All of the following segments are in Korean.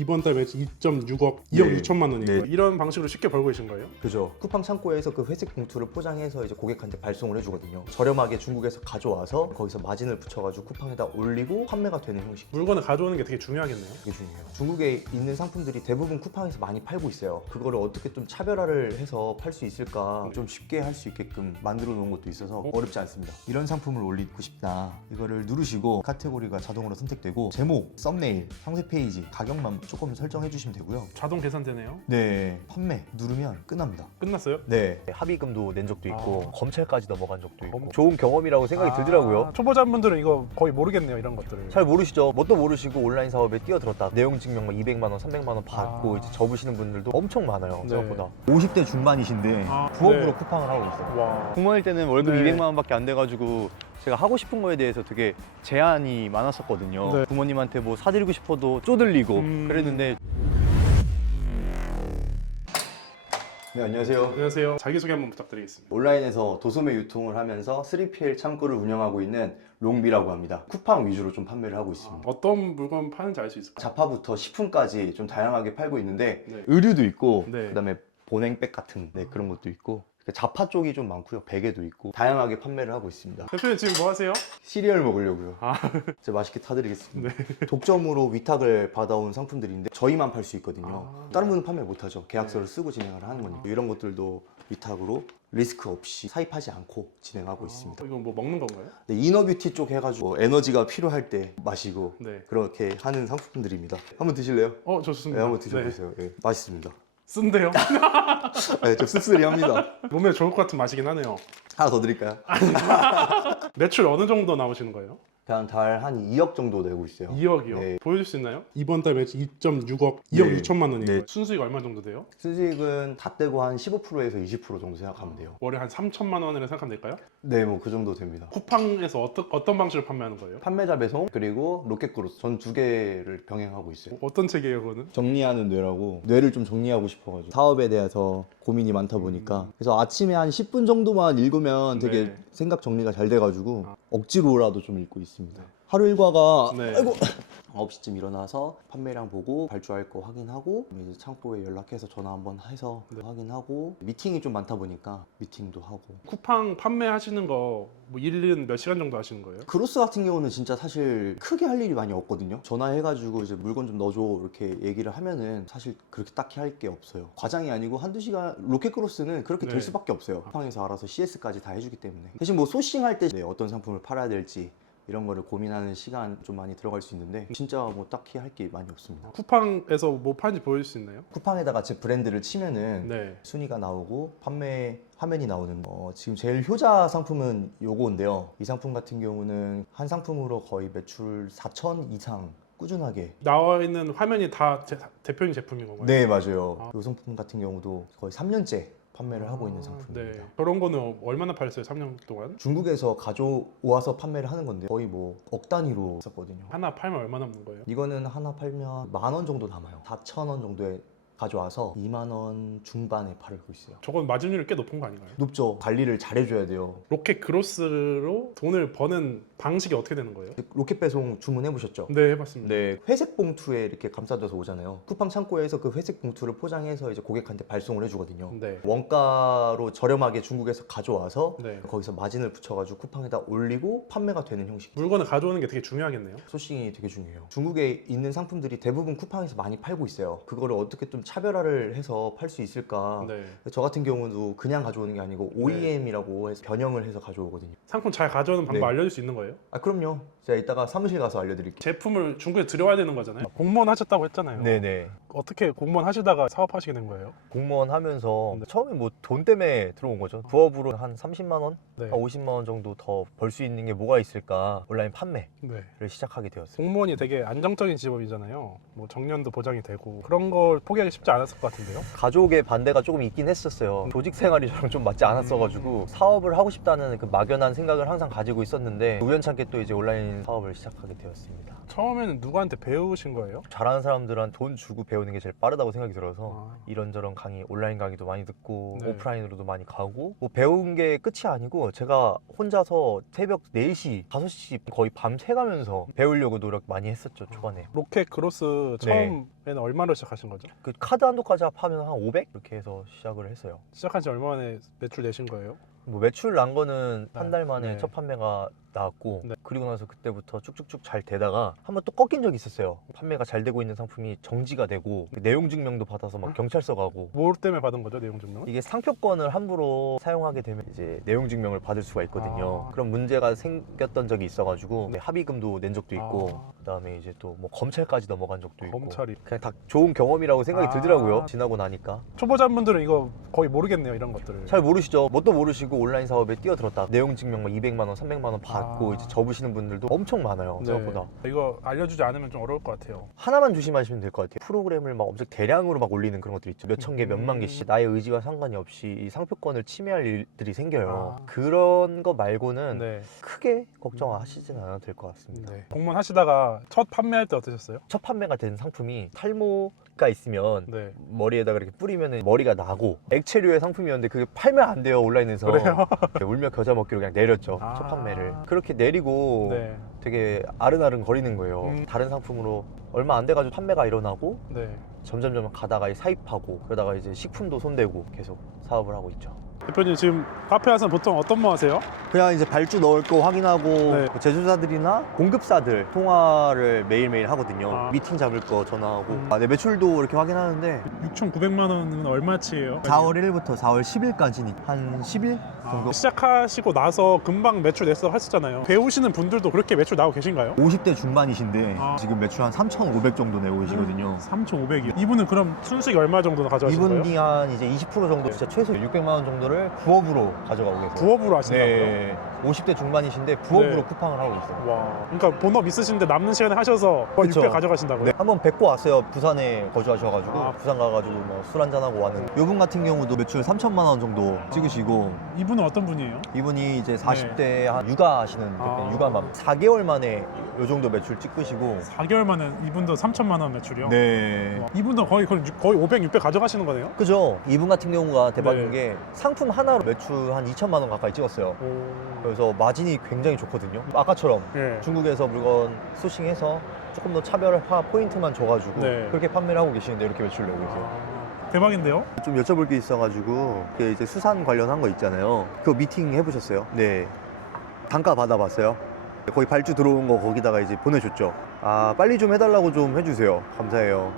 이번 달 매출 2.6억, 2억 네. 6천만 원이에요. 네. 이런 방식으로 쉽게 벌고 계신 거예요? 그죠. 쿠팡 창고에서 그 회색 봉투를 포장해서 이제 고객한테 발송을 해주거든요. 저렴하게 중국에서 가져와서 거기서 마진을 붙여가지고 쿠팡에다 올리고 판매가 되는 형식. 물건을 가져오는 게 되게 중요하겠네요. 되게 중요해요. 중국에 있는 상품들이 대부분 쿠팡에서 많이 팔고 있어요. 그거를 어떻게 좀 차별화를 해서 팔 수 있을까 좀 쉽게 할 수 있게끔 만들어 놓은 것도 있어서 어렵지 않습니다. 이런 상품을 올리고 싶다. 이거를 누르시고 카테고리가 자동으로 선택되고 제목, 썸네일, 상세 페이지, 가격만 조금 설정해 주시면 되고요. 자동 계산되네요. 네, 판매 누르면 끝납니다. 끝났어요? 네, 합의금도 낸 적도 있고 아. 검찰까지 넘어간 적도 있고 좋은 경험이라고 생각이 들더라고요. 초보자분들은 이거 거의 모르겠네요, 이런 것들을. 잘 모르시죠? 뭣도 모르시고 온라인 사업에 뛰어들었다. 내용 증명 200만 원, 300만 원 받고 아. 이제 접으시는 분들도 엄청 많아요. 네. 생각보다. 50대 중반이신데 아, 부업으로 네. 쿠팡을 하고 있어요. 와. 공무원일 때는 월급 네. 200만 원밖에 안 돼가지고 제가 하고 싶은 거에 대해서 되게 제한이 많았었거든요. 네. 부모님한테 뭐 사드리고 싶어도 쪼들리고 그랬는데 네, 안녕하세요. 안녕하세요. 자기소개 한번 부탁드리겠습니다. 온라인에서 도소매 유통을 하면서 3PL 창고를 운영하고 있는 롱비라고 합니다. 쿠팡 위주로 좀 판매를 하고 있습니다. 어떤 물건 파는지 알 수 있을까요? 자파부터 식품까지 좀 다양하게 팔고 있는데 네. 의류도 있고 네. 그다음에 보냉백 같은 그런 것도 있고 자파 쪽이 좀 많고요. 베개도 있고 다양하게 판매를 하고 있습니다. 대표님 지금 뭐 하세요? 시리얼 먹으려고요. 아. 제가 맛있게 타드리겠습니다. 네. 독점으로 위탁을 받아온 상품들인데 저희만 팔 수 있거든요. 아. 다른 분은 판매 못하죠. 계약서를 쓰고 진행을 하는 거니까. 이런 것들도 위탁으로 리스크 없이 사입하지 않고 진행하고 있습니다. 이건 뭐 먹는 건가요? 네, 이너뷰티 쪽 해가지고 에너지가 필요할 때 마시고 네. 그렇게 하는 상품들입니다. 한번 드실래요? 좋습니다. 네, 한번 드셔보세요. 네, 맛있습니다. 쓴데요? 네, 좀 씁쓸히합니다. 몸에 좋을 것 같은 맛이긴 하네요. 하나 더 드릴까요? 매출 어느 정도 나오시는 거예요? 그냥 달 한 2억 정도 내고 있어요. 2억이요? 네. 보여줄 수 있나요? 이번 달 매출 2.6억, 2억 네. 6천만 원이에요. 네. 순수익 얼마 정도 돼요? 수익은 다 떼고 한 15%에서 20% 정도 생각하면 돼요. 월에 한 3천만 원이라 생각하면 될까요? 네, 뭐 그 정도 됩니다. 쿠팡에서 어떤 방식으로 판매하는 거예요? 판매자 배송 그리고 로켓크로스 전 두 개를 병행하고 있어요. 어떤 책이에요, 그거는? 정리하는 뇌라고 뇌를 좀 정리하고 싶어가지고 사업에 대해서 고민이 많다 보니까 그래서 아침에 한 10분 정도만 읽으면 되게 네. 생각 정리가 잘 돼가지고 아. 억지로라도 좀 읽고 있습니다. 하루 일과가 네. 아이고 9시쯤 일어나서 판매량 보고 발주할 거 확인하고 이제 창고에 연락해서 전화 한번 해서 네. 확인하고 미팅이 좀 많다 보니까 미팅도 하고 쿠팡 판매하시는 거 뭐 일은 몇 시간 정도 하시는 거예요? 크로스 같은 경우는 진짜 사실 크게 할 일이 많이 없거든요. 전화해가지고 이제 물건 좀 넣어줘 이렇게 얘기를 하면은 사실 그렇게 딱히 할 게 없어요. 과장이 아니고 한두 시간 로켓 크로스는 그렇게 네. 될 수밖에 없어요. 쿠팡에서 알아서 CS까지 다 해주기 때문에 대신 뭐 소싱할 때 어떤 상품을 팔아야 될지 이런 거를 고민하는 시간 좀 많이 들어갈 수 있는데 진짜 뭐 딱히 할 게 많이 없습니다. 쿠팡에서 뭐 파는지 보여줄 수 있나요? 쿠팡에다가 제 브랜드를 치면은 네. 순위가 나오고 판매 화면이 나오는 지금 제일 효자 상품은 요거인데요. 이 상품 같은 경우는 한 상품으로 거의 매출 4천 이상 꾸준하게. 나와 있는 화면이 다 대표님 제품인 건가요? 네, 맞아요. 아. 이 상품 같은 경우도 거의 3년째 판매를 하고 있는 상품입니다. 네. 그런 거는 얼마나 팔았어요? 3년 동안? 중국에서 가져와서 판매를 하는 건데 거의 뭐 억 단위로 썼거든요. 하나 팔면 얼마 남는 거예요? 이거는 하나 팔면 10,000원 정도 남아요. 4,000원 정도에 가져와서 2만 원 중반에 팔고 있어요. 저건 마진율이 꽤 높은 거 아닌가요? 높죠. 관리를 잘해줘야 돼요. 로켓 그로스로 돈을 버는 방식이 어떻게 되는 거예요? 로켓 배송 주문해 보셨죠? 네, 해봤습니다. 네, 회색 봉투에 이렇게 감싸져서 오잖아요. 쿠팡 창고에서 그 회색 봉투를 포장해서 이제 고객한테 발송을 해주거든요. 네. 원가로 저렴하게 중국에서 가져와서 네. 거기서 마진을 붙여가지고 쿠팡에다 올리고 판매가 되는 형식. 물건을 가져오는 게 되게 중요하겠네요. 소싱이 되게 중요해요. 중국에 있는 상품들이 대부분 쿠팡에서 많이 팔고 있어요. 그거를 어떻게 좀 차별화를 해서 팔 수 있을까? 네. 저 같은 경우도 그냥 가져오는 게 아니고 OEM이라고 해서 변형을 해서 가져오거든요. 상품 잘 가져오는 방법 네. 알려줄 수 있는 거예요? 아, 그럼요. 제가 이따가 사무실 가서 알려드릴게요. 제품을 중국에 들여와야 되는 거잖아요. 공무원 하셨다고 했잖아요. 네네. 어떻게 공무원 하시다가 사업하시게 된 거예요? 공무원 하면서 네. 처음에 뭐 돈 때문에 들어온 거죠. 부업으로 한 30만 원, 네. 한 50만 원 정도 더 벌 수 있는 게 뭐가 있을까 온라인 판매를 네. 시작하게 되었어요. 공무원이 되게 안정적인 직업이잖아요. 뭐 정년도 보장이 되고 그런 걸 포기하기 쉽지 않았을 것 같은데요. 가족의 반대가 조금 있긴 했었어요. 조직 생활이 저랑 좀 맞지 않았어가지고 사업을 하고 싶다는 그 막연한 생각을 항상 가지고 있었는데 우연찮게 또 이제 온라인 사업을 시작하게 되었습니다. 처음에는 누구한테 배우신 거예요? 잘하는 사람들한테 돈 주고 배우는 게 제일 빠르다고 생각이 들어서 아. 이런저런 강의, 온라인 강의도 많이 듣고 네. 오프라인으로도 많이 가고 뭐 배운 게 끝이 아니고 제가 혼자서 새벽 4시, 5시 거의 밤새 가면서 배우려고 노력 많이 했었죠 초반에. 로켓 크로스 네. 처음에는 얼마로 시작하신 거죠? 그 카드 한도까지 합하면 한 500? 이렇게 해서 시작을 했어요. 시작한 지 얼마 만에 매출 내신 거예요? 뭐 매출 난 거는 한 달 만에 네. 첫 판매가 나왔고 네. 그리고 나서 그때부터 쭉쭉쭉 잘 되다가 한번 또 꺾인 적이 있었어요. 판매가 잘 되고 있는 상품이 정지가 되고 내용 증명도 받아서 막 경찰서 가고. 뭐 때문에 받은 거죠, 내용 증명은? 이게 상표권을 함부로 사용하게 되면 이제 내용 증명을 받을 수가 있거든요. 아. 그런 문제가 생겼던 적이 있어가지고 합의금도 낸 적도 있고 아. 그다음에 이제 또 뭐 검찰까지 넘어간 적도 있고. 검찰이. 그냥 다 좋은 경험이라고 생각이 아. 들더라고요. 지나고 나니까. 초보자분들은 이거 거의 모르겠네요, 이런 것들을. 잘 모르시죠? 뭣도 모르시고 온라인 사업에 뛰어들었다. 내용 증명 막 200만 원, 300만 원 받고 아. 이제 접으시는 분들도 엄청 많아요. 네. 생각보다. 이거 알려주지 않으면 좀 어려울 것 같아요. 하나만 조심하시면 될 것 같아요. 프로그램을 막 엄청 대량으로 막 올리는 그런 것들 있죠. 몇 천 개, 몇만 개씩 나의 의지와 상관이 없이 이 상표권을 침해할 일들이 생겨요. 아. 그런 거 말고는 네. 크게 걱정하시지는 않아도 될 것 같습니다. 네. 공무원 하시다가 첫 판매할 때 어떠셨어요? 첫 판매가 된 상품이 탈모가 있으면 네. 머리에다가 이렇게 뿌리면 머리가 나고 액체류의 상품이었는데 그게 팔면 안 돼요 온라인에서. 그래요? 울며 겨자 먹기로 그냥 내렸죠. 아. 첫 판매를 그렇게 내리고 네. 되게 아른아른 거리는 거예요. 음. 다른 상품으로 얼마 안 돼가지고 판매가 일어나고 네. 점점점 가다가 사입하고 그러다가 이제 식품도 손대고 계속 사업을 하고 있죠. 대표님 지금 카페 와서 보통 어떤 뭐 하세요? 그냥 이제 발주 넣을 거 확인하고 네. 제조사들이나 공급사들 통화를 매일매일 하거든요. 아. 미팅 잡을 거 전화하고 음. 네, 매출도 이렇게 확인하는데 6,900만 원은 얼마치예요? 4월 1일부터 4월 10일까지니 한 10일 정도? 시작하시고 나서 금방 매출 냈다고 하셨잖아요. 배우시는 분들도 그렇게 매출 나오고 계신가요? 50대 중반이신데 아. 지금 매출 한 3,500 정도 내고 계시거든요. 3,500이요. 이분은 그럼 순수익 얼마 정도 가져가신 거예요? 이분이 한 이제 20% 정도 진짜 최소 600만 원 정도를 부업으로 가져가고 계세요. 부업으로 하신다고요? 네. 50대 중반이신데 부업으로 네. 쿠팡을 하고 있어요. 와, 그러니까 본업 있으신데 남는 시간에 하셔서 거의 그쵸. 600 가져가신다고요? 네. 한번 뵙고 왔어요. 부산에 거주하셔가지고 아. 부산 가가지고 뭐 술 한잔하고 왔는데 이분 같은 경우도 매출 3천만 원 정도 찍으시고 이분은 어떤 분이에요? 이분이 이제 40대 한 육아하시는 아. 육아맘 4개월 만에 이 정도 매출 찍으시고 4개월 만에 이분도 3천만 원 매출이요? 네. 와, 이분도 거의 500, 600 가져가시는 거네요? 그죠? 이분 같은 경우가 대박인 네. 게 상품 하나로 매출 한 2천만 원 가까이 찍었어요. 오. 그래서 마진이 굉장히 좋거든요. 아까처럼 예. 중국에서 물건 소싱해서 조금 더 차별화 포인트만 줘가지고 네. 그렇게 판매를 하고 계시는데 이렇게 매출 내고 계세요. 아, 대박인데요? 좀 여쭤볼 게 있어가지고 그게 이제 수산 관련한 거 있잖아요. 그거 미팅 해보셨어요? 네. 단가 받아봤어요? 거의 발주 들어온 거 거기다가 이제 보내줬죠. 아 빨리 좀 해달라고 좀 해주세요. 감사해요.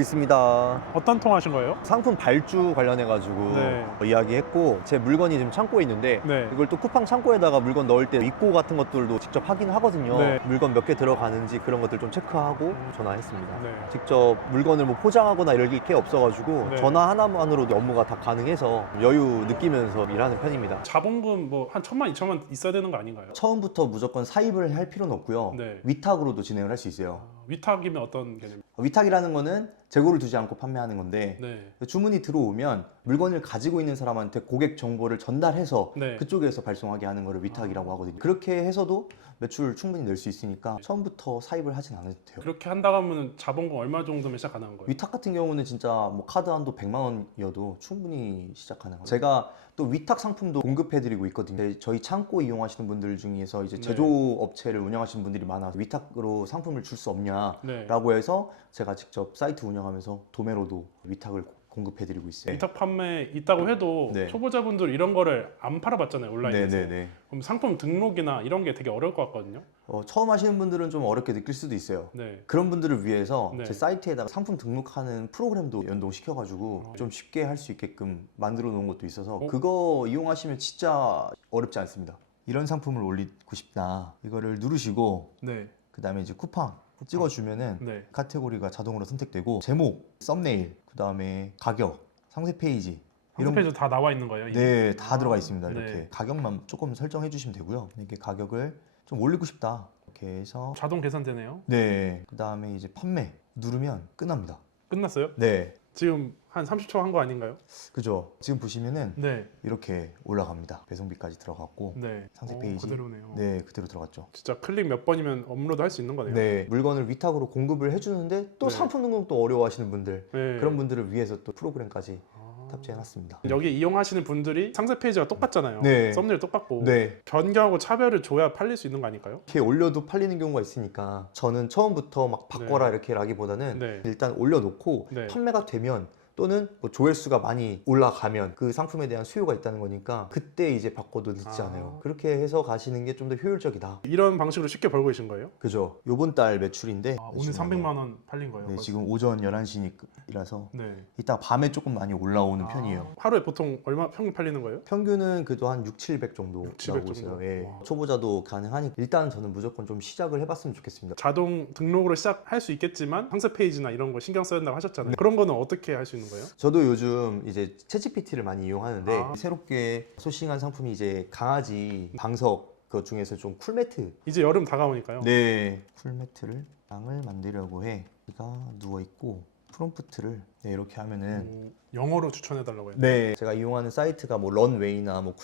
알겠습니다. 어떤 통화하신 거예요? 상품 발주 관련해가지고 네. 이야기했고 제 물건이 지금 창고에 있는데 네. 이걸 또 쿠팡 창고에다가 물건 넣을 때 입고 같은 것들도 직접 확인하거든요. 네. 물건 몇 개 들어가는지 그런 것들 좀 체크하고 전화했습니다. 네. 직접 물건을 뭐 포장하거나 이럴 게 없어가지고 네. 전화 하나만으로도 업무가 다 가능해서 여유 느끼면서 일하는 편입니다. 자본금 뭐 한 1,000만, 2천만 있어야 되는 거 아닌가요? 처음부터 무조건 사입을 할 필요는 없고요. 네. 위탁으로도 진행을 할 수 있어요. 위탁이면 어떤 개념이에요? 위탁이라는 거는 재고를 두지 않고 판매하는 건데 네. 주문이 들어오면 물건을 가지고 있는 사람한테 고객 정보를 전달해서 네. 그쪽에서 발송하게 하는 거를 위탁이라고 하거든요. 그렇게 해서도 매출 충분히 낼 수 있으니까 처음부터 사입을 하진 않아도 돼요. 그렇게 한다고 하면 자본금 얼마 정도면 시작 가능한 거예요? 위탁 같은 경우는 진짜 뭐 카드 한도 100만 원이어도 충분히 시작 가능해요. 제가 또 위탁 상품도 공급해드리고 있거든요. 저희 창고 이용하시는 분들 중에서 이제 네. 제조업체를 운영하시는 분들이 많아서 위탁으로 상품을 줄 수 없냐라고 네. 해서 제가 직접 사이트 운영하면서 도매로도 위탁을 공급해드리고 있어요. 위탁 판매 있다고 해도 네. 초보자분들 이런 거를 안 팔아봤잖아요, 온라인에서. 네네네. 그럼 상품 등록이나 이런 게 되게 어려울 것 같거든요. 처음 하시는 분들은 좀 어렵게 느낄 수도 있어요. 네. 그런 분들을 위해서 네. 제 사이트에다가 상품 등록하는 프로그램도 연동시켜가지고 좀 쉽게 할 수 있게끔 만들어 놓은 것도 있어서 그거 이용하시면 진짜 어렵지 않습니다. 이런 상품을 올리고 싶다. 이거를 누르시고 네. 그 다음에 이제 쿠팡 찍어주면은 네. 카테고리가 자동으로 선택되고 제목, 썸네일, 그 다음에 가격, 상세 페이지 상세 페이지 다 나와 있는 거예요? 이게? 네, 다 들어가 있습니다. 네. 이렇게 가격만 조금 설정해 주시면 되고요. 이렇게 가격을 좀 올리고 싶다. 이렇게 해서 자동 계산되네요. 네, 그 다음에 이제 판매 누르면 끝납니다. 끝났어요? 네, 지금 한 30초 한 거 아닌가요? 그죠? 지금 보시면은 네. 이렇게 올라갑니다. 배송비까지 들어갔고 네. 상세 페이지. 그대로네요. 네, 그대로 들어갔죠. 진짜 클릭 몇 번이면 업로드 할 수 있는 거네요. 네, 물건을 위탁으로 공급을 해주는데 또 네. 상품 등록도 어려워하시는 분들 네. 그런 분들을 위해서 또 프로그램까지 아. 탑재해놨습니다. 여기 이용하시는 분들이 상세 페이지가 똑같잖아요. 네. 썸네일 똑같고 네, 변경하고 차별을 줘야 팔릴 수 있는 거 아닐까요? 이렇게 올려도 팔리는 경우가 있으니까 저는 처음부터 막 바꿔라 이렇게 라기보다는 네. 일단 올려놓고 네. 판매가 되면 또는 뭐 조회수가 많이 올라가면 그 상품에 대한 수요가 있다는 거니까 그때 이제 바꿔도 늦지 아. 않아요. 그렇게 해서 가시는 게 좀 더 효율적이다. 이런 방식으로 쉽게 벌고 계신 거예요? 그죠? 요번 달 매출인데 오늘 300만 원 팔린 거예요? 네, 벌써? 지금 오전 11시이라서 네. 이따 밤에 조금 많이 올라오는 편이에요. 하루에 보통 얼마 평균 팔리는 거예요? 평균은 그래도 한 6, 700 정도 6, 700 나오고 있어요. 정도? 예. 와. 초보자도 가능하니까 일단 저는 무조건 좀 시작을 해봤으면 좋겠습니다. 자동 등록으로 시작할 수 있겠지만 상세 페이지나 이런 거 신경 써야 된다고 하셨잖아요. 그런 거는 어떻게 할 수 있는 거예요? 저도 요즘 이제 챗GPT를 많이 이용하는데 아. 새롭게 소싱한 상품이 이제 강아지 방석 그 중에서 좀 쿨매트. 이제 여름 다가오니까요. 네. 쿨매트를 땅을 만들려고 해. 얘가 누워 있고 프롬프트를 네, 이렇게 하면은 영어로 추천해 달라고 해요. 네. 제가 이용하는 사이트가 뭐 런웨이나 뭐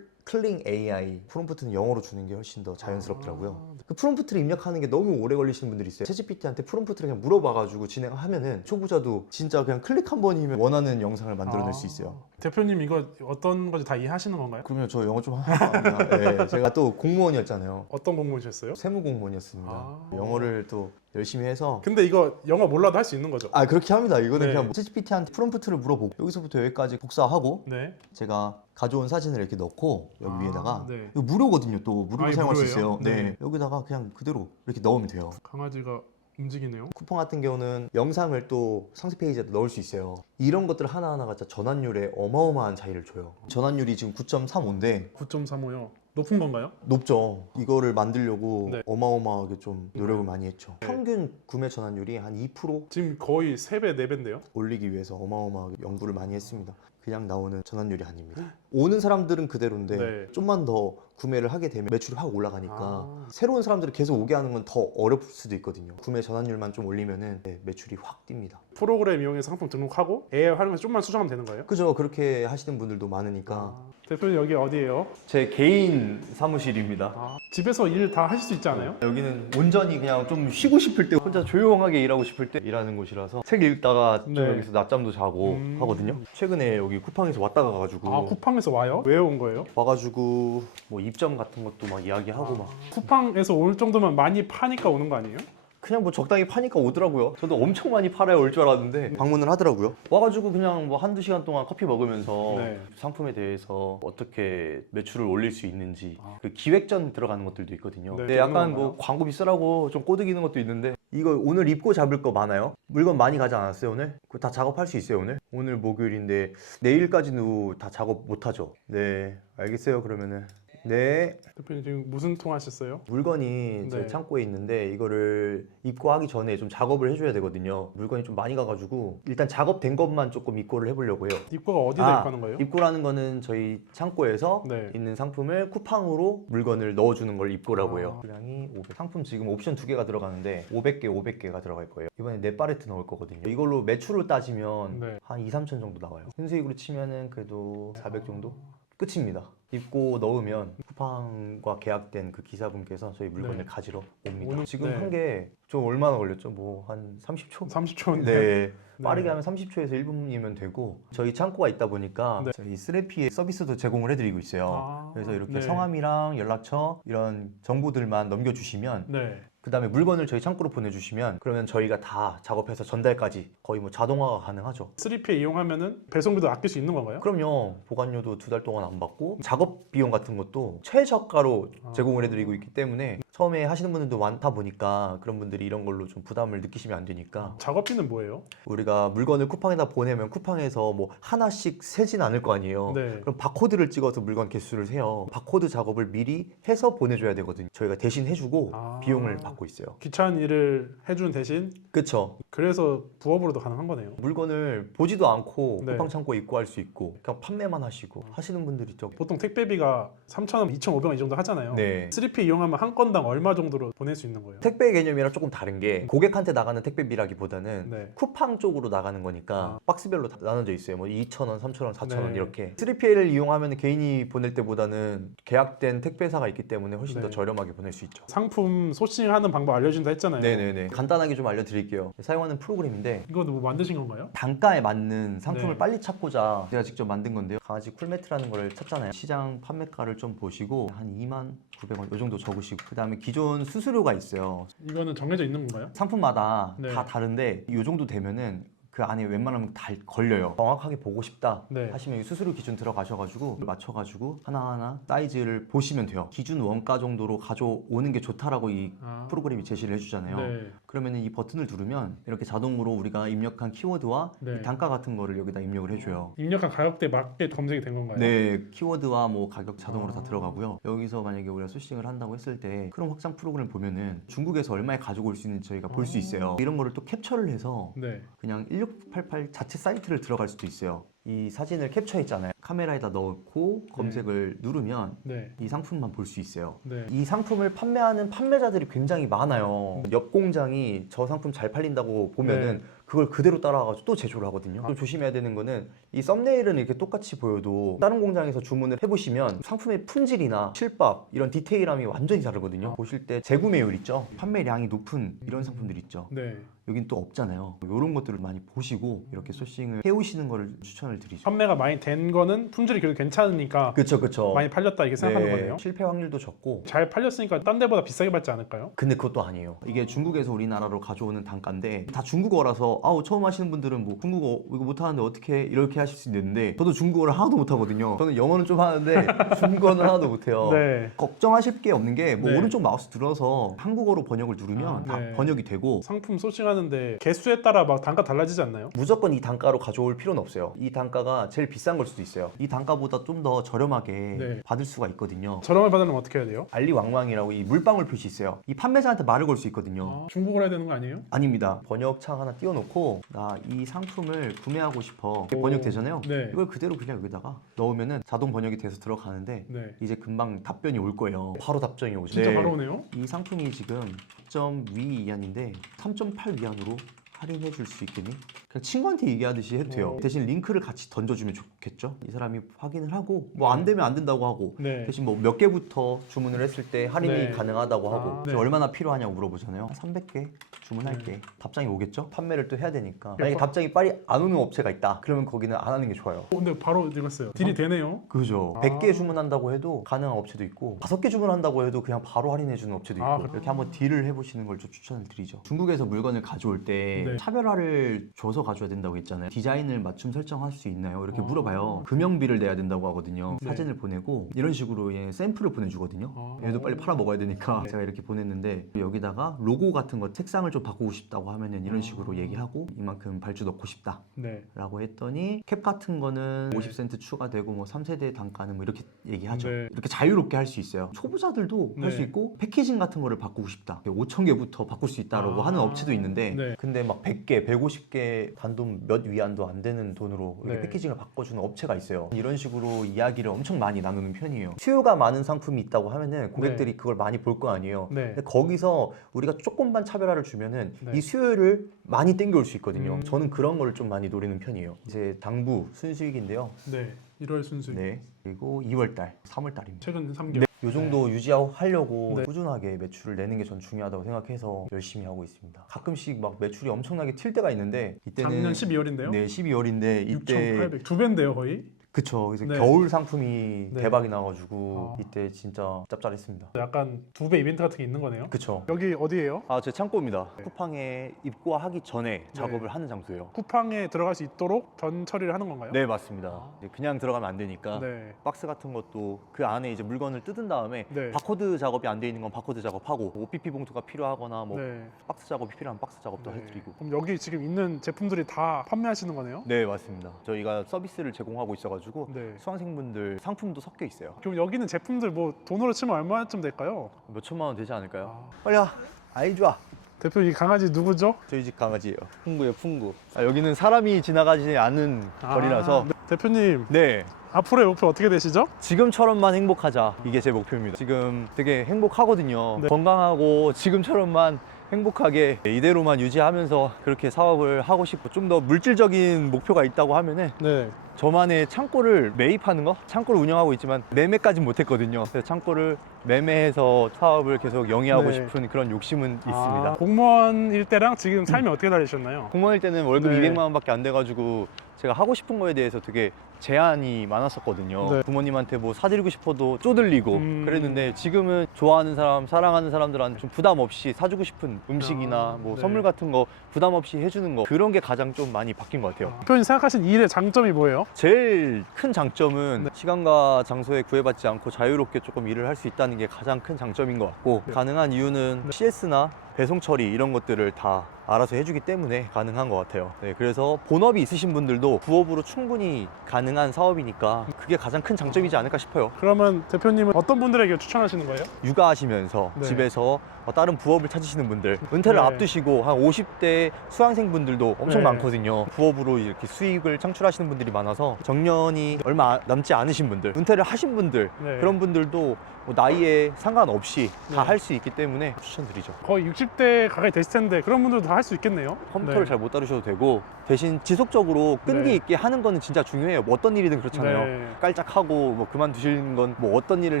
클링 AI 프롬프트는 영어로 주는 게 훨씬 더 자연스럽더라고요. 그 프롬프트를 입력하는 게 너무 오래 걸리시는 분들이 있어요. 챗GPT한테 프롬프트를 그냥 물어봐가지고 진행하면은 초보자도 진짜 그냥 클릭 한 번이면 원하는 영상을 만들어낼 수 있어요. 대표님 이거 어떤 건지 다 이해하시는 건가요? 그러면 저 영어 좀 합니다. 네, 제가 또 공무원이었잖아요. 어떤 공무원이셨어요? 세무공무원이었습니다. 아. 영어를 또 열심히 해서 근데 이거 영어 몰라도 할 수 있는 거죠? 그렇게 합니다. 이거는 네. 그냥 챗GPT한테 프롬프트를 물어보고 여기서부터 여기까지 복사하고 네. 제가 가져온 사진을 이렇게 넣고 여기 위에다가 네. 이거 무료거든요. 또 무료로 이거 사용할 수 무료예요? 있어요. 네. 네. 여기다가 그냥 그대로 이렇게 넣으면 돼요. 강아지가 움직이네요. 쿠팡 같은 경우는 영상을 또 상세 페이지에 넣을 수 있어요. 이런 것들 하나하나가 진짜 전환율에 어마어마한 차이를 줘요. 전환율이 지금 9.35인데 9.35요. 높은 건가요? 높죠. 이거를 만들려고 네. 어마어마하게 좀 노력을 많이 했죠. 네. 평균 구매 전환율이 한 2% 지금 거의 3배, 4배인데요? 올리기 위해서 어마어마하게 연구를 많이 했습니다. 그냥 나오는 전환율이 아닙니다. 오는 사람들은 그대로인데 네. 좀만 더 구매를 하게 되면 매출이 확 올라가니까 아. 새로운 사람들을 계속 오게 하는 건 더 어려울 수도 있거든요. 구매 전환율만 좀 올리면은 네, 매출이 확 뜁니다. 프로그램 이용해서 상품 등록하고 AI 활용해서 좀만 수정하면 되는 거예요? 그죠? 그렇게 하시는 분들도 많으니까 대표님 여기 어디예요? 제 개인 사무실입니다. 집에서 일 다 하실 수 있지 않아요? 여기는 온전히 그냥 좀 쉬고 싶을 때 혼자 조용하게 일하고 싶을 때 일하는 곳이라서 책 읽다가 좀 네. 여기서 낮잠도 자고 하거든요. 최근에 여기 쿠팡에서 왔다 가가지고 쿠팡에서 와요? 왜 온 거예요? 와가지고 뭐 입점 같은 것도 막 이야기하고 막 쿠팡에서 올 정도면 많이 파니까 오는 거 아니에요? 그냥 뭐 적당히 파니까 오더라고요. 저도 엄청 많이 팔아야 올 줄 알았는데 방문을 하더라고요. 와가지고 그냥 뭐 한두 시간 동안 커피 먹으면서 네. 상품에 대해서 어떻게 매출을 올릴 수 있는지 그 기획전 들어가는 것들도 있거든요. 네, 근데 약간 그런 뭐 건가요? 광고 비싸라고 좀 꼬드기는 것도 있는데 이거 오늘 입고 잡을 거 많아요? 물건 많이 가지 않았어요 오늘? 그거 다 작업할 수 있어요 오늘? 오늘 목요일인데 내일까지는 다 작업 못 하죠? 네 알겠어요 그러면은 네 대표님 지금 무슨 통화하셨어요? 물건이 제 네. 창고에 있는데 이거를 입고 하기 전에 좀 작업을 해줘야 되거든요. 물건이 좀 많이 가가지고 일단 작업된 것만 조금 입고를 해보려고 해요. 입고가 어디다 입고하는 거예요? 입고라는 거는 저희 창고에서 네. 있는 상품을 쿠팡으로 물건을 넣어주는 걸 입고라고 해요. 아. 분량이 500. 상품 지금 옵션 2개가 들어가는데 500개, 500개가 들어갈 거예요. 이번에 4팔레트 넣을 거거든요. 이걸로 매출을 따지면 네. 한 2, 3천 정도 나와요. 순수익으로 치면은 그래도 400 정도? 끝입니다. 입고 넣으면 쿠팡과 계약된 그 기사분께서 저희 물건을 네. 가지러 옵니다. 지금 네. 한 게 좀 얼마나 걸렸죠? 뭐 한 30초? 30초인데 네. 빠르게 하면 30초에서 1분이면 되고 저희 창고가 있다 보니까 네. 저희 스래피의 서비스도 제공을 해드리고 있어요. 아, 그래서 이렇게 네. 성함이랑 연락처 이런 정보들만 넘겨주시면 네. 그 다음에 물건을 저희 창고로 보내주시면 그러면 저희가 다 작업해서 전달까지 거의 뭐 자동화가 가능하죠. 3P 이용하면은 배송비도 아낄 수 있는 건가요? 그럼요. 보관료도 2달 동안 안 받고 작업 비용 같은 것도 최저가로 제공을 해드리고 있기 때문에 처음에 하시는 분들도 많다 보니까 그런 분들이 이런 걸로 좀 부담을 느끼시면 안 되니까 작업비는 뭐예요? 우리가 물건을 쿠팡에다 보내면 쿠팡에서 뭐 하나씩 세진 않을 거 아니에요. 네. 그럼 바코드를 찍어서 물건 개수를 세요. 바코드 작업을 미리 해서 보내줘야 되거든요. 저희가 대신 해주고 아. 비용을 받고 있어요. 귀찮은 일을 해주는 대신 그쵸. 그래서 부업으로도 가능한 거네요. 물건을 보지도 않고 네. 쿠팡 창고에 입고할 수 있고 그냥 판매만 하시고 하시는 분들이 있죠. 보통 택배비가 3,000원, 2,500원 이 정도 하잖아요. 네. 3P 이용하면 한 건당 얼마 정도로 보낼 수 있는 거예요? 택배 개념이랑 조금 다른 게 고객한테 나가는 택배비라기보다는 네. 쿠팡 쪽으로 나가는 거니까 아. 박스별로 다 나눠져 있어요. 뭐 2,000원, 3,000원, 4,000원 네. 이렇게. 3PL을 이용하면 개인이 보낼 때보다는 계약된 택배사가 있기 때문에 훨씬 더 네. 저렴하게 보낼 수 있죠. 상품 소싱하는 방법 알려준다 했잖아요. 네네네. 간단하게 좀 알려드릴게요. 사용하는 프로그램인데 이거 뭐 만드신 건가요? 단가에 맞는 상품을 네. 빨리 찾고자 제가 직접 만든 건데요. 강아지 쿨매트라는 걸 찾잖아요. 시장 판매가를 좀 보시고 한 29,900원 이 정도 적으시고 그 다음에 기존 수수료가 있어요. 이거는 정해져 있는 건가요? 상품마다 네. 다 다른데 이 정도 되면은 그 안에 웬만하면 다 걸려요. 정확하게 보고 싶다 네. 하시면 이 수수료 기준 들어가셔가지고 맞춰가지고 하나하나 사이즈를 보시면 돼요. 기준 원가 정도로 가져오는 게 좋다라고 이 아. 프로그램이 제시를 해주잖아요. 네. 그러면 이 버튼을 누르면 이렇게 자동으로 우리가 입력한 키워드와 네. 이 단가 같은 거를 여기다 입력을 해줘요. 입력한 가격대에 맞게 검색이 된 건가요? 네, 키워드와 뭐 가격 자동으로 아. 다 들어가고요. 여기서 만약에 우리가 소싱을 한다고 했을 때 크롬 확장 프로그램 보면은 중국에서 얼마에 가지고 올 수 있는지 저희가 볼 수 있어요. 이런 거를 또 캡처를 해서 네. 그냥 1688 자체 사이트를 들어갈 수도 있어요. 이 사진을 캡처했잖아요. 카메라에다 넣고 검색을 누르면 네. 이 상품만 볼 수 있어요. 네. 이 상품을 판매하는 판매자들이 굉장히 많아요. 옆 공장이 저 상품 잘 팔린다고 보면은 네. 그걸 그대로 따라가지고 또 제조를 하거든요. 좀 조심해야 되는 거는 이 썸네일은 이렇게 똑같이 보여도 다른 공장에서 주문을 해보시면 상품의 품질이나 실밥 이런 디테일함이 완전히 다르거든요. 보실 때 재구매율 있죠? 판매량이 높은 이런 상품들 있죠. 네. 여긴 또 없잖아요. 이런 것들을 많이 보시고 이렇게 소싱을 해오시는 거를 추천을 드리죠. 판매가 많이 된 거는 품질이 그래도 괜찮으니까 그쵸 그쵸. 많이 팔렸다 이렇게 생각하는 거네요. 실패 확률도 적고. 잘 팔렸으니까 딴 데보다 비싸게 받지 않을까요? 근데 그것도 아니에요. 이게 중국에서 우리나라로 가져오는 단가인데 다 중국어라서 아우 처음 하시는 분들은 뭐 중국어 이거 못하는데 어떻게 이렇게 하실 수 있는데 저도 중국어를 하나도 못하거든요. 저는 영어는 좀 하는데 중국어는 하나도 못해요. 네. 걱정하실 게 없는 게 뭐 네. 오른쪽 마우스 들어서 한국어로 번역을 누르면 아, 다 네. 번역이 되고 상품 소싱하는데 개수에 따라 막 단가 달라지지 않나요? 무조건 이 단가로 가져올 필요는 없어요. 이 단가가 제일 비싼 걸 수도 있어요. 이 단가보다 좀 더 저렴하게 네. 받을 수가 있거든요. 저렴을 받으려면 어떻게 해야 돼요? 알리왕왕이라고 이 물방울 표시 있어요. 이 판매자한테 말을 걸 수 있거든요. 아, 중국어로 해야 되는 거 아니에요? 아닙니다. 번역창 하나 띄워놓고 나 이 상품을 구매하고 싶어. 이렇게 번역되잖아요. 네. 이걸 그대로 그냥 여기다가 넣으면은 자동 번역이 돼서 들어가는데 네. 이제 금방 답변이 올 거예요. 바로 답변이 오죠. 진짜 바로 오네요. 이 상품이 지금 6점 위안인데 3.8 위안으로 할인해 줄 수 있겠니? 그냥 친구한테 얘기하듯이 해도 돼요. 오. 대신 링크를 같이 던져주면 좋겠죠? 이 사람이 확인을 하고 뭐 안 되면 안 된다고 하고 네. 대신 뭐 몇 개부터 주문을 했을 때 할인이 네. 가능하다고 하고 아, 그래서 네. 얼마나 필요하냐고 물어보잖아요. 300개 주문할게. 답장이 오겠죠? 판매를 또 해야 되니까. 만약에 네. 답장이 빨리 안 오는 업체가 있다. 그러면 거기는 안 하는 게 좋아요. 근데 바로 읽었어요. 딜이 되네요. 그죠. 아. 100개 주문한다고 해도 가능한 업체도 있고 5개 주문한다고 해도 그냥 바로 할인해주는 업체도 있고 아, 그래요? 이렇게 한번 딜을 해보시는 걸 좀 추천을 드리죠. 중국에서 물건을 가져올 때 네. 차별화를 줘서 가져야 된다고 했잖아요. 디자인을 맞춤 설정할 수 있나요? 이렇게 아. 물어봐요. 금형비를 내야 된다고 하거든요. 네. 사진을 보내고 이런 식으로 얘 샘플을 보내주거든요. 아. 얘도 빨리 팔아 먹어야 되니까 네. 제가 이렇게 보냈는데 여기다가 로고 같은 거 색상을 좀 바꾸고 싶다고 하면은 이런 식으로 얘기하고 이만큼 발주 넣고 싶다. 네. 라고 했더니 캡 같은 거는 네. 50센트 추가되고 뭐 3세대 단가는 뭐 이렇게 얘기하죠. 네. 이렇게 자유롭게 할 수 있어요. 초보자들도 할 수 네. 있고 패키징 같은 거를 바꾸고 싶다. 5,000개부터 바꿀 수 있다라고 아. 하는 업체도 있는데 네. 근데 막 100개, 150개 단돈 몇 위안도 안 되는 돈으로 이렇게 네. 패키징을 바꿔주는 업체가 있어요. 이런 식으로 이야기를 엄청 많이 나누는 편이에요. 수요가 많은 상품이 있다고 하면은 고객들이 그걸 많이 볼 거 아니에요. 네. 근데 거기서 우리가 조금만 차별화를 주면은 네. 이 수요를 많이 땡겨올 수 있거든요. 음. 저는 그런 거를 좀 많이 노리는 편이에요. 이제 당부 순수익인데요. 네. 1월 순수익. 네. 그리고 2월달, 3월달입니다. 최근 3개월. 네. 요 정도 유지하려고 네. 꾸준하게 매출을 내는 게 전 중요하다고 생각해서 열심히 하고 있습니다. 가끔씩 막 매출이 엄청나게 튈 때가 있는데 이때는 작년 12월인데요. 네, 12월인데 이때 6,800. 두 배인데요, 거의. 그쵸. 그래서 네. 겨울 상품이 네. 대박이 나가지고 아. 이때 진짜 짭짤했습니다. 약간 2배 이벤트 같은 게 있는 거네요. 그쵸. 여기 어디예요? 아, 제 창고입니다. 네. 쿠팡에 입고하기 전에 작업을 하는 장소예요. 쿠팡에 들어갈 수 있도록 전 처리를 하는 건가요? 네, 맞습니다. 아. 이제 그냥 들어가면 안 되니까 네. 박스 같은 것도 그 안에 이제 물건을 뜯은 다음에 네. 바코드 작업이 안 돼 있는 건 바코드 작업하고 OPP 봉투가 필요하거나 뭐 네. 박스 작업이 필요한 박스 작업도 네. 해드리고. 그럼 여기 지금 있는 제품들이 다 판매하시는 거네요? 네, 맞습니다. 저희가 서비스를 제공하고 있어가지고 네. 수강생분들 상품도 섞여 있어요. 그럼 여기는 제품들 뭐 돈으로 치면 얼마쯤 될까요? 몇 천만 원 되지 않을까요? 아, 빨리 와. 아이 좋아. 대표 이 강아지 누구죠? 저희 집 강아지예요. 풍구예요, 풍구. 여기는 사람이 지나가지 않는 거리라서. 네. 대표님 네. 앞으로의 목표 어떻게 되시죠? 지금처럼만 행복하자. 이게 제 목표입니다. 지금 되게 행복하거든요. 네. 건강하고 지금처럼만 행복하게 이대로만 유지하면서 그렇게 사업을 하고 싶고, 좀 더 물질적인 목표가 있다고 하면은 네. 저만의 창고를 매입하는 거? 창고를 운영하고 있지만 매매까진 못했거든요. 그래서 창고를 매매해서 사업을 계속 영위하고 네. 싶은 그런 욕심은 아, 있습니다. 공무원일 때랑 지금 삶이 어떻게 다르셨나요? 공무원일 때는 월급 네. 200만 원밖에 안 돼가지고 제가 하고 싶은 거에 대해서 되게 제한이 많았었거든요. 네. 부모님한테 뭐 사드리고 싶어도 쪼들리고 그랬는데, 지금은 좋아하는 사람, 사랑하는 사람들한테 좀 부담 없이 사주고 싶은 음식이나 아, 뭐 네. 선물 같은 거 부담 없이 해주는 거, 그런 게 가장 좀 많이 바뀐 것 같아요. 대표님 생각하신 일의 장점이 뭐예요? 제일 큰 장점은 네. 시간과 장소에 구애받지 않고 자유롭게 조금 일을 할 수 있다는 게 가장 큰 장점인 것 같고, 네. 가능한 이유는 네. CS나 배송 처리 이런 것들을 다 알아서 해주기 때문에 가능한 것 같아요. 네, 그래서 본업이 있으신 분들도 부업으로 충분히 가능한 사업이니까 그게 가장 큰 장점이지 않을까 싶어요. 그러면 대표님은 어떤 분들에게 추천하시는 거예요? 육아하시면서 네. 집에서 다른 부업을 찾으시는 분들, 은퇴를 네. 앞두시고 한 50대 수강생분들도 엄청 네. 많거든요. 부업으로 이렇게 수익을 창출하시는 분들이 많아서 정년이 얼마 남지 않으신 분들, 은퇴를 하신 분들, 네. 그런 분들도 뭐 나이에 상관없이 다 네. 할 수 있기 때문에 추천드리죠. 거의 60대 가까이 되실 텐데 그런 분들도 다 할 수 있겠네요. 컴퓨터를 네. 잘 못 다루셔도 되고, 대신 지속적으로 끈기 네. 있게 하는 거는 진짜 중요해요. 뭐 어떤 일이든 그렇잖아요. 네. 깔짝하고 뭐 그만두시는 건 뭐 어떤 일을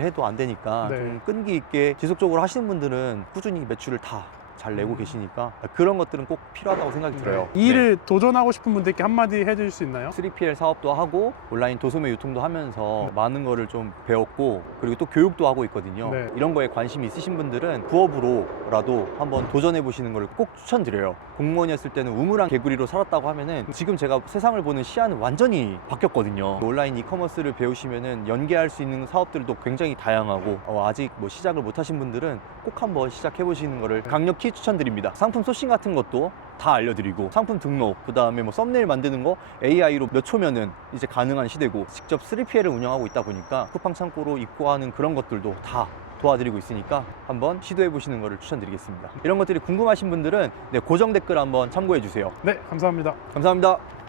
해도 안 되니까 네. 좀 끈기 있게 지속적으로 하시는 분들은 꾸준히 매출을 다 잘 내고 계시니까 그런 것들은 꼭 필요하다고 생각이 들어요. 이 일을 도전하고 싶은 분들께 한마디 해줄 수 있나요? 3PL 사업도 하고 온라인 도소매 유통도 하면서 많은 거를 좀 배웠고, 그리고 또 교육도 하고 있거든요. 네. 이런 거에 관심이 있으신 분들은 부업으로라도 한번 도전해 보시는 걸 꼭 추천드려요. 공무원이었을 때는 우물안 개구리로 살았다고 하면은 지금 제가 세상을 보는 시야는 완전히 바뀌었거든요. 온라인 이커머스를 배우시면은 연계할 수 있는 사업들도 굉장히 다양하고, 아직 뭐 시작을 못 하신 분들은 꼭 한번 시작해 보시는 거를 강력히 추천드립니다. 상품 소싱 같은 것도 다 알려드리고, 상품 등록, 그 다음에 뭐 썸네일 만드는 거 AI로 몇 초면은 이제 가능한 시대고, 직접 3PL을 운영하고 있다 보니까 쿠팡 창고로 입고하는 그런 것들도 다 도와드리고 있으니까 한번 시도해 보시는 거를 추천드리겠습니다. 이런 것들이 궁금하신 분들은 고정 댓글 한번 참고해 주세요. 네, 감사합니다. 감사합니다.